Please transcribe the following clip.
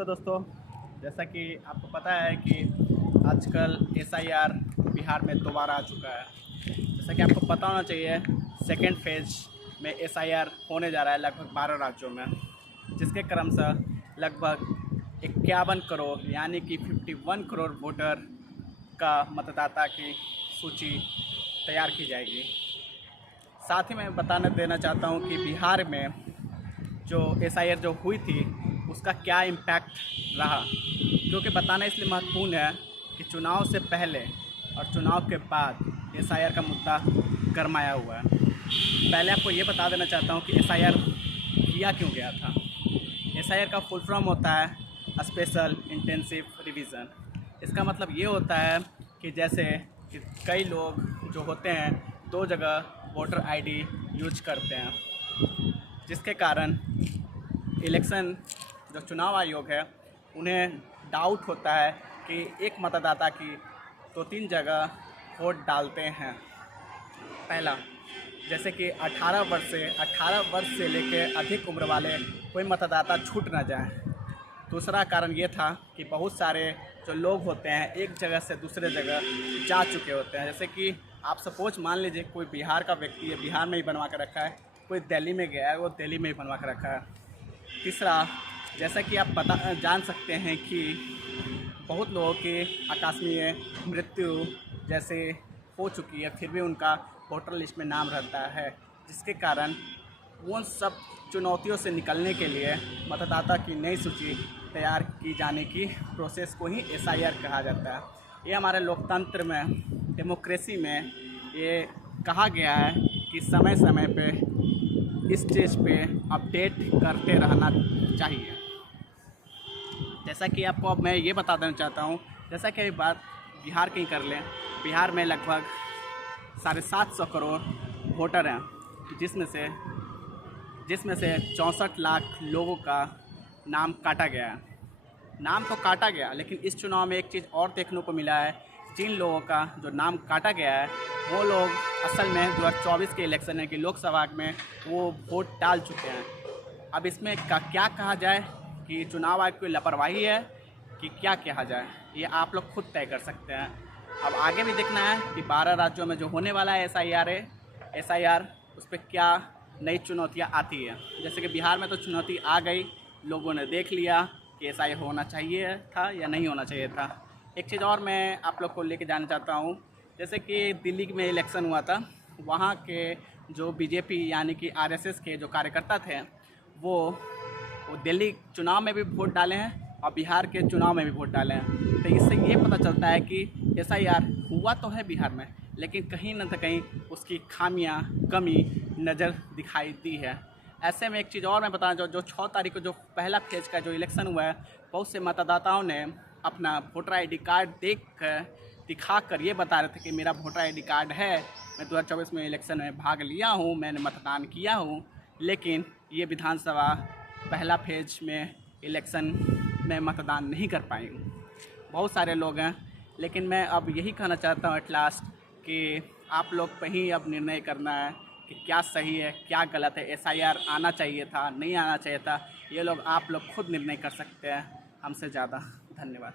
नमस्ते दोस्तों। जैसा कि आपको पता है कि आजकल एसआईआर बिहार में दोबारा आ चुका है। जैसा कि आपको पता होना चाहिए, सेकेंड फेज में एसआईआर होने जा रहा है लगभग 12 राज्यों में, जिसके क्रमशः लगभग 51 करोड़ यानी कि 51 करोड़ वोटर का मतदाता की सूची तैयार की जाएगी। साथ ही मैं बताना देना चाहता हूँ कि बिहार में जो एसआईआर जो हुई थी उसका क्या इम्पैक्ट रहा, क्योंकि बताना इसलिए महत्वपूर्ण है कि चुनाव से पहले और चुनाव के बाद एसआईआर का मुद्दा गरमाया हुआ है। पहले आपको ये बता देना चाहता हूँ कि एसआईआर किया क्यों गया था। एसआईआर का फुल फॉर्म होता है स्पेशल इंटेंसिव रिवीजन। इसका मतलब ये होता है कि जैसे कि कई लोग जो होते हैं दो जगह वोटर आईडी यूज करते हैं, जिसके कारण इलेक्शन जो चुनाव आयोग है उन्हें डाउट होता है कि एक मतदाता की 2-3 जगह वोट डालते हैं। पहला, जैसे कि 18 वर्ष से लेकर अधिक उम्र वाले कोई मतदाता छूट ना जाए। दूसरा कारण ये था कि बहुत सारे जो लोग होते हैं एक जगह से दूसरे जगह जा चुके होते हैं। जैसे कि आप सपोज मान लीजिए कोई बिहार का व्यक्ति है, बिहार में ही बनवा कर रखा है, कोई दिल्ली में गया है, वो दिल्ली में ही बनवा कर रखा है। तीसरा, जैसा कि आप जान सकते हैं कि बहुत लोगों की आकस्मिक मृत्यु जैसे हो चुकी है, फिर भी उनका वोटर लिस्ट में नाम रहता है, जिसके कारण उन सब चुनौतियों से निकलने के लिए मतदाता की नई सूची तैयार की जाने की प्रोसेस को ही एसआईआर कहा जाता है। ये हमारे लोकतंत्र में, डेमोक्रेसी में ये कहा गया है कि समय समय पे इस चीज़ पे अपडेट करते रहना चाहिए। जैसा कि आपको अब मैं ये बता देना चाहता हूँ, जैसा कि बात बिहार की कर लें, बिहार में लगभग 750 करोड़ वोटर हैं, जिसमें से 64 लाख लोगों का नाम काटा गया है। नाम तो काटा गया, लेकिन इस चुनाव में एक चीज़ और देखने को मिला है, जिन लोगों का जो नाम काटा गया है वो लोग असल में 2024 के इलेक्शन है कि लोकसभा में वो वोट डाल चुके हैं। अब इसमें क्या कहा जाए कि चुनाव आयोग की लापरवाही है कि क्या कहा जाए, ये आप लोग खुद तय कर सकते हैं। अब आगे भी देखना है कि 12 राज्यों में जो होने वाला है एसआईआर उस पर क्या नई चुनौतियां आती है। जैसे कि बिहार में तो चुनौती आ गई, लोगों ने देख लिया कि एसआईआर होना चाहिए था या नहीं होना चाहिए था। एक चीज़ और मैं आप लोग को लेके जाना चाहता हूँ, जैसे कि दिल्ली में इलेक्शन हुआ था, वहाँ के जो बीजेपी यानी कि आरएसएस के जो कार्यकर्ता थे वो दिल्ली चुनाव में भी वोट डाले हैं और बिहार के चुनाव में भी वोट डाले हैं। तो इससे ये पता चलता है कि एसआईआर हुआ तो है बिहार में, लेकिन कहीं न कहीं उसकी खामियां, कमी नज़र दिखाई दी है। ऐसे में एक चीज़ और मैं बताना चाहूँ, जो 6 तारीख को जो पहला फेज का जो इलेक्शन हुआ है, बहुत से मतदाताओं ने अपना वोटर आईडी कार्ड दिखा कर ये बता रहे थे कि मेरा वोटर आईडी कार्ड है, मैं 2024 में इलेक्शन में भाग लिया हूँ, मैंने मतदान किया हूँ। लेकिन ये विधानसभा पहला फेज में इलेक्शन में मतदान नहीं कर पाई हूँ। बहुत सारे लोग हैं, लेकिन मैं अब यही कहना चाहता हूँ एट लास्ट कि आप लोग पे ही अब निर्णय करना है कि क्या सही है क्या गलत है। एसआईआर आना चाहिए था, नहीं आना चाहिए था, ये लोग आप लोग खुद निर्णय कर सकते हैं हमसे ज़्यादा। धन्यवाद।